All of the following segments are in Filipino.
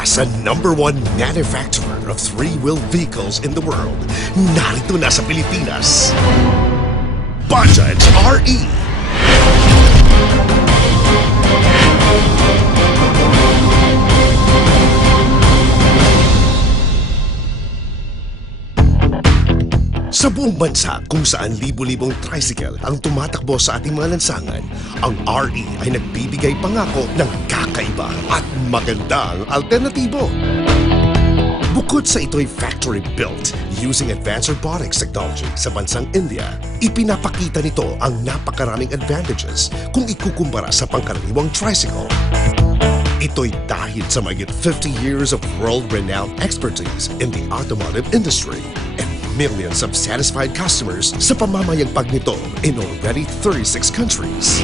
Mula sa #1 manufacturer of three-wheel vehicles in the world, narito na sa Pilipinas, Bajaj RE. Sa buong bansa kung saan libo-libong tricycle ang tumatakbo sa ating mga lansangan, ang RE ay nagbibigay pangako ng kakaiba at magandang alternatibo. Bukod sa ito'y factory-built using advanced robotics technology sa bansang India, ipinapakita nito ang napakaraming advantages kung ikukumpara sa pangkaraniwang tricycle. Ito'y dahil sa mahigit 50 years of world-renowned expertise in the automotive industry and millions of satisfied customers sa pamamayagpag nito in already 36 countries.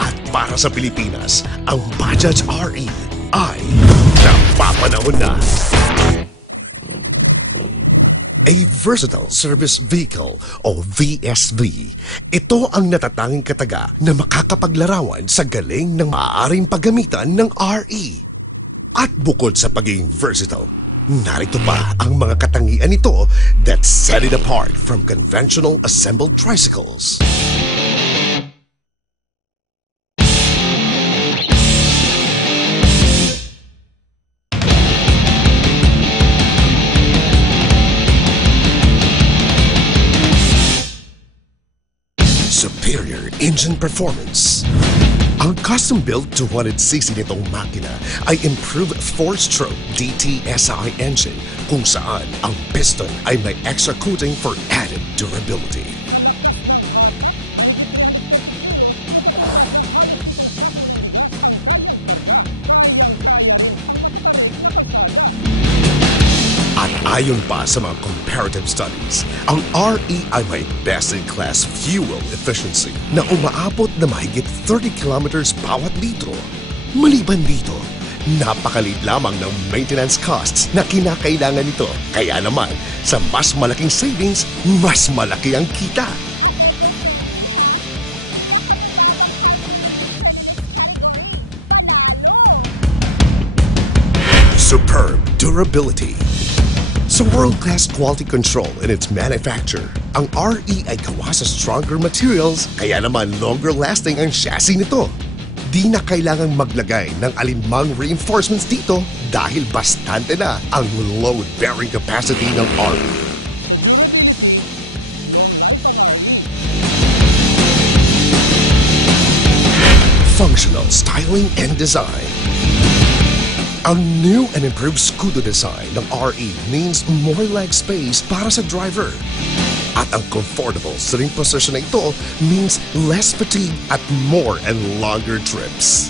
At para sa Pilipinas, ang Bajaj RE ay napapanahon na. A Versatile Service Vehicle o VSV. Ito ang natatanging kataga na makakapaglarawan sa galing ng maaaring paggamitan ng RE. At bukod sa pagiging versatile, narito pa ang mga katangian nito that set it apart from conventional assembled tricycles. Superior engine performance. Ang custom-built 200cc nitong makina ay improved 4-stroke DTSI engine kung saan ang piston ay may extra coating for added durability. At ayon pa sa mga comparative studies, ang RE ay may best-in-class fuel efficiency na umaabot na mahigit 30 kilometers bawat litro. Maliban dito, napakaliit lamang ng maintenance costs na kinakailangan nito. Kaya naman, sa mas malaking savings, mas malaki ang kita. Superb durability. Sa world-class quality control in its manufacture, ang RE ay gawa sa stronger materials, kaya naman longer-lasting ang chassis nito. Di na kailangang maglagay ng alinmang reinforcements dito dahil bastante na ang load-bearing capacity ng RE. Functional styling and design. Ang new and improved Scudo design ng RE means more leg space para sa driver. At ang comfortable sitting position na ito means less fatigue at more and longer trips.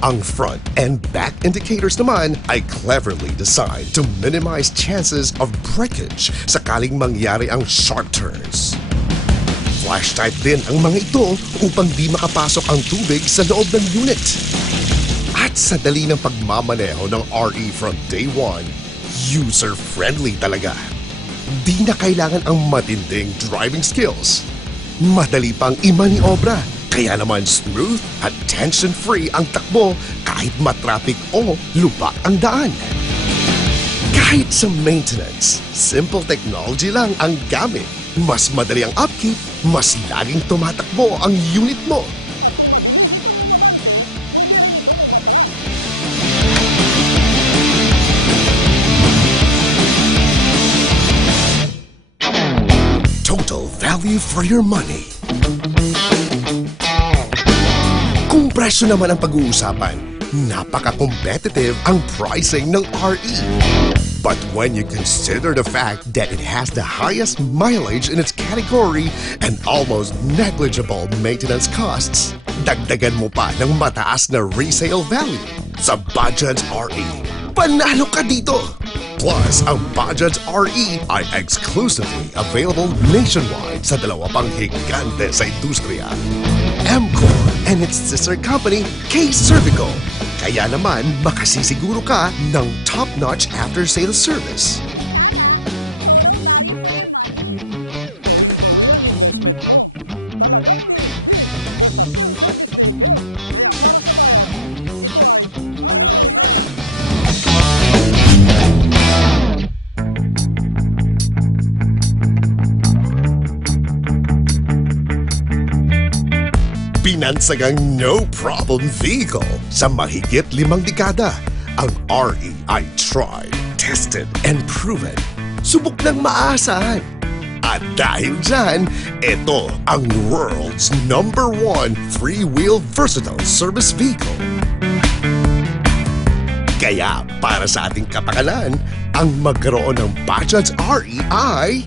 Ang front and back indicators naman ay cleverly designed to minimize chances of breakage sakaling mangyari ang sharp turns. Flash type din ang mga ito upang di makapasok ang tubig sa loob ng unit. At sa dali ng pagmamaneho ng RE from day one, user-friendly talaga. Di na kailangan ang matinding driving skills. Madali pang imaniobra, kaya naman smooth at tension-free ang takbo kahit matraffic o lubak ang daan. Kahit sa maintenance, simple technology lang ang gamit. Mas madali ang upkeep, mas laging tumatakbo ang unit mo. Total value for your money. Kung presyo naman ang pag-uusapan, napaka-competitive ang pricing ng RE. But when you consider the fact that it has the highest mileage in its category and almost negligible maintenance costs, dagdagan mo pa ng mataas na resale value sa Bajaj RE. Panalo ka dito! Plus, ang Bajaj RE ay exclusively available nationwide sa dalawa pang higante sa industriya, Emcor and its sister company, K-Cervico. Kaya naman, makasisiguro ka ng top-notch after-sales service. binansagang no-problem vehicle sa mahigit 5 dekada. Ang RE ay tried, tested, and proven. Subok ng maasahan. At dahil dyan, ito ang world's #1 three-wheel versatile service vehicle. Kaya para sa ating kapakanan, ang magkaroon ng Bajaj RE ay